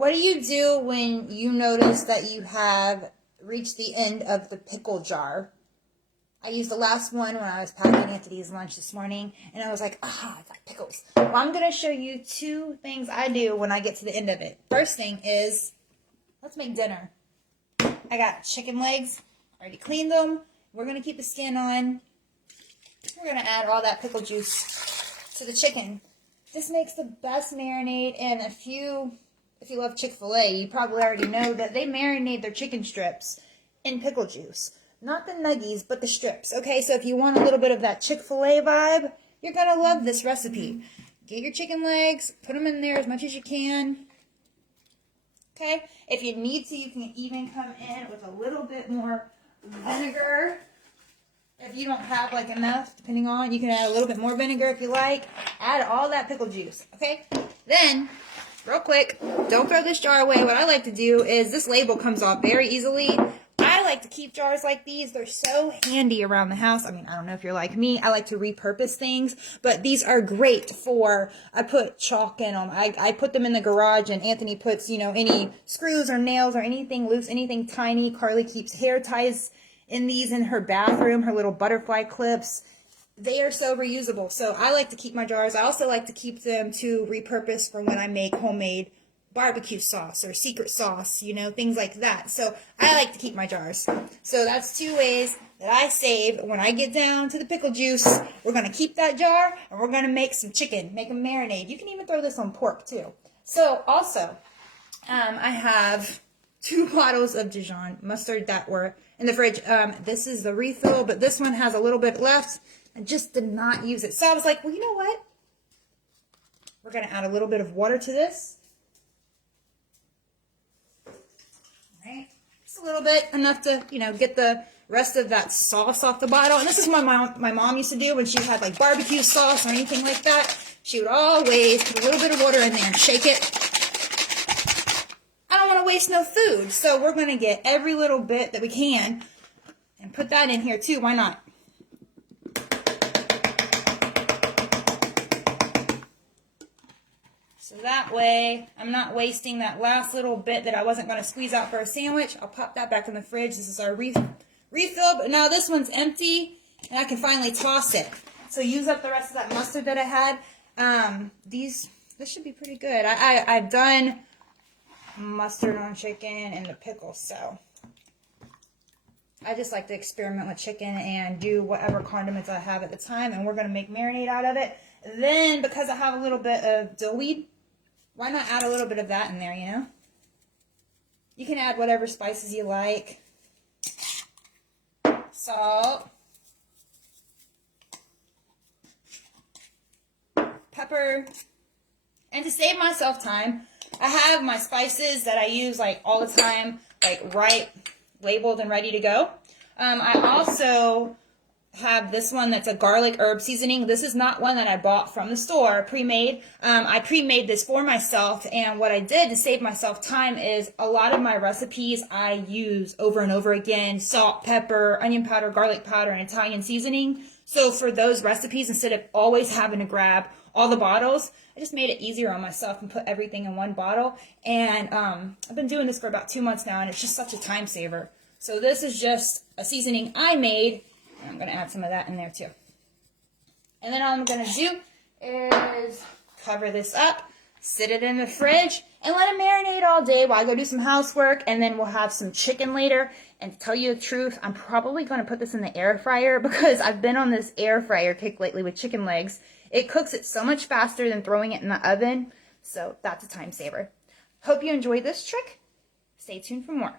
What do you do when you notice that you have reached the end of the pickle jar? I used the last one when I was packing Anthony's lunch this morning, and I was like, I got pickles. Well, I'm going to show you 2 things I do when I get to the end of it. First thing is, let's make dinner. I got chicken legs, already cleaned them. We're going to keep the skin on. We're going to add all that pickle juice to the chicken. This makes the best marinade, and if you love Chick-fil-A, you probably already know that they marinate their chicken strips in pickle juice. Not the nuggies, but the strips. Okay, so if you want a little bit of that Chick-fil-A vibe, you're going to love this recipe. Get your chicken legs, put them in there as much as you can. Okay, if you need to, you can even come in with a little bit more vinegar. If you don't have like enough, depending on, you can add a little bit more vinegar if you like. Add all that pickle juice, okay? Then, real quick, don't throw this jar away. What I like to do is, this label comes off very easily. I like to keep jars like these. They're so handy around the house. I mean, I don't know if you're like me. I like to repurpose things, but these are great for, I put chalk in them. I put them in the garage, and Anthony puts, any screws or nails or anything loose, anything tiny. Carly keeps hair ties in these in her bathroom, her little butterfly clips. They are so reusable. So I like to keep my jars. I also like to keep them to repurpose for when I make homemade barbecue sauce or secret sauce, things like that. So I like to keep my jars. So that's 2 ways that I save when I get down to the pickle juice. We're going to keep that jar, and we're going to make some chicken, make a marinade. You can even throw this on pork too. So also, I have 2 bottles of Dijon mustard that were in the fridge. This is the refill, but this one has a little bit left. I just did not use it. So I was like, well, you know what? We're going to add a little bit of water to this. Right, just a little bit, enough to, get the rest of that sauce off the bottle. And this is what my mom used to do when she had like barbecue sauce or anything like that. She would always put a little bit of water in there and shake it. I don't want to waste no food, so we're going to get every little bit that we can and put that in here too. Why not? So that way, I'm not wasting that last little bit that I wasn't going to squeeze out for a sandwich. I'll pop that back in the fridge. This is our refill, but now this one's empty, and I can finally toss it. So use up the rest of that mustard that I had. This should be pretty good. I've done mustard on chicken and the pickles, so I just like to experiment with chicken and do whatever condiments I have at the time, and we're going to make marinade out of it. Then, because I have a little bit of dill weed, why not add a little bit of that in there, You can add whatever spices you like. Salt. Pepper. And to save myself time, I have my spices that I use like all the time, like right labeled and ready to go. I also have this one that's a garlic herb seasoning. This is not one that I bought from the store, pre-made. I pre-made this for myself, and what I did to save myself time is a lot of my recipes I use over and over again: salt, pepper, onion powder, garlic powder, and Italian seasoning. So for those recipes, instead of always having to grab all the bottles, I just made it easier on myself and put everything in one bottle. And I've been doing this for about 2 months now, and it's just such a time saver. So this is just a seasoning I made. I'm going to add some of that in there too. And then all I'm going to do is cover this up, sit it in the fridge, and let it marinate all day while I go do some housework. And then we'll have some chicken later. And to tell you the truth, I'm probably going to put this in the air fryer because I've been on this air fryer kick lately with chicken legs. It cooks it so much faster than throwing it in the oven. So that's a time saver. Hope you enjoyed this trick. Stay tuned for more.